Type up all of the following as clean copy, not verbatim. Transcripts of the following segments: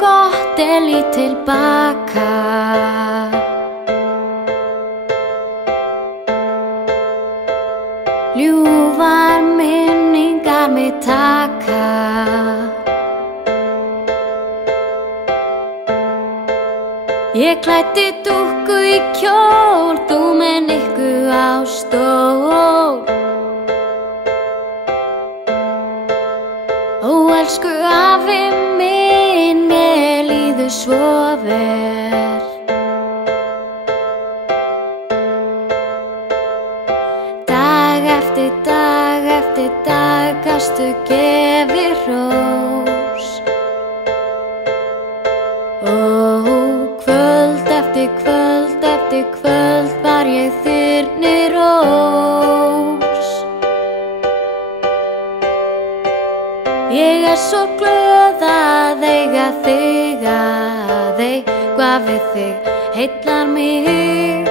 gott lít tilbaka. Ljúfar minningar mig taka. Ég klæddi dúkku í kjól, þú með nikku á stól. Ó, elsku afi minn, mér líður svo vel. Dag eftir dag gastu gefið hrós. Ó, kvöld eftir kvöld var ég þyrni rós. Ég svo glöð að eiga þig, að eitthvað við þig heillar mig.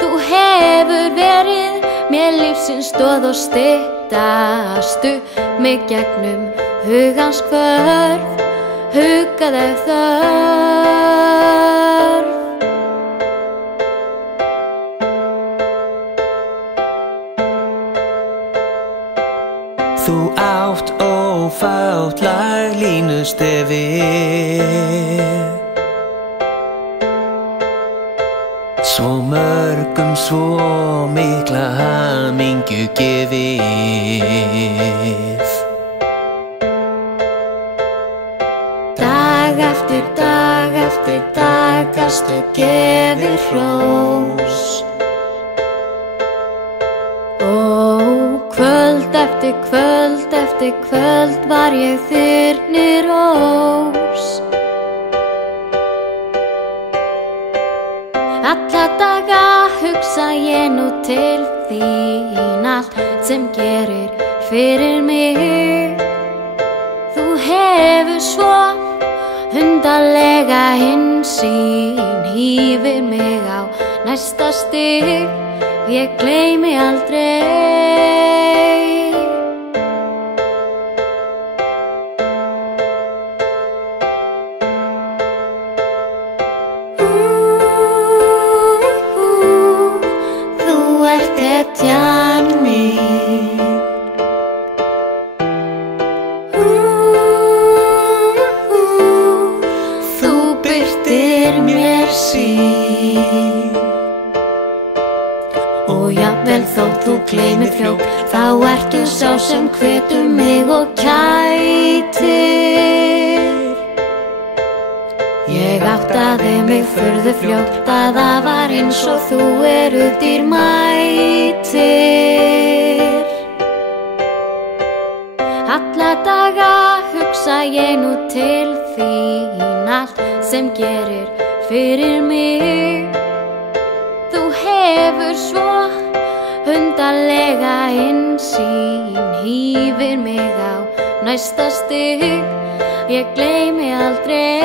Þú hefur verið mér lífsins stoð og styttastu mig gegnum hugans kvörf, hugað ef þörf. Þú átt ófátt laglínustefið, svo mörgum svo mikla hamingju gefið. Dag eftir dag gastu gefið hrós. Ó, kvöld eftir kvöld var ég þyrni rós. Alla daga hugsa ég nú til þín, allt sem gerir fyrir mig. Þú hefur svo undarlega innsýn, hífir mig á næsta stig, ég gleymi aldrei. Þú ert hetjan mín. Þú birtir mér sýn. Og jafnvel þótt þú gleymir fljótt, þá ertu sá sem hvetur mig og kætir. Ég áttaði mig furðu fljótt að það var eins og þú eru dýrmætir. Alla daga hugsa ég nú til þín, allt sem gerir fyrir mig. Þú hefur svo undarlega innsýn, hífir mig á næsta stig, ég gleymi aldrei.